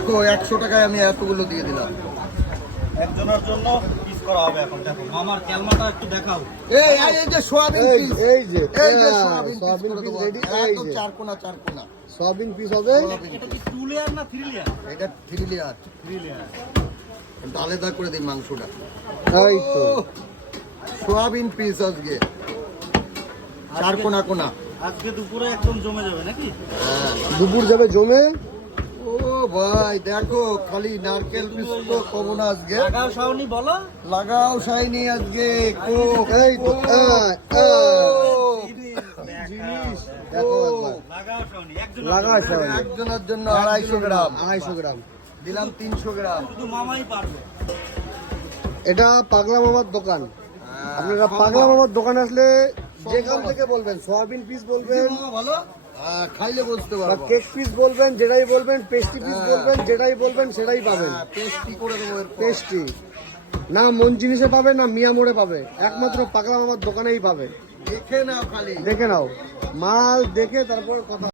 দেখো 100 টাকায় আমি এতগুলো দিয়ে দিলাম। একজনের জন্য পিস করা হবে এখন। দেখো মামার ক্যালমাটা একটু দেখাও। এই যে সোয়াবিন পিস, এই যে সোয়াবিন সোয়াবিন পিস পিস করে রেডি। দেবো এই একদম যে চার কোনা সোয়াবিন পিস হবে। এটা কি 2 লেয়ার না 3 লেয়ার? এটা 3 লেয়ার। 3 লেয়ার। কিন্তু আলাদা করে দিই মাংসটা। এই তো সোয়াবিন পিস আজকে চার কোনা। আজকে দুপুরে একদম জমে যাবে নাকি? হ্যাঁ দুপুর যাবে জমে। ও ভাই দেখো খালি নারকেল পিস তো কমো না আজকে। লাগাও শাওনি বলো। লাগাও শাইনি আজকে কোক। এই তো জিনিস দেখো একবার লাগাও শাওনি একজন লাগা সবাই। একজনের জন্য 250 গ্রাম 250 গ্রাম দিলাম, 300 গ্রাম। শুধু মামাই পারবে। এটা পাগলা মামার দোকান। আপনারা পাগলা মামার দোকানে আসলে যেখান থেকে বলবেন সোয়াবিন পিস বলবেন, ভালো খাইলে বুঝতে বা পারবো। কেক পিস বলবেন, যেটাই বলবেন, পেস্ট্রি পিস বলবেন, যেটাই বলবেন সেটাই পাবেন। পেস্টি করে দেবো এরপর। পেস্ট্রি না মন জিনিসে পাবে না মিয়া মোড়ে পাবে, একমাত্র পাগলা মামার দোকানেই পাবে। দেখে নাও খালি। দেখে নাও মাল দেখে তারপর কথা।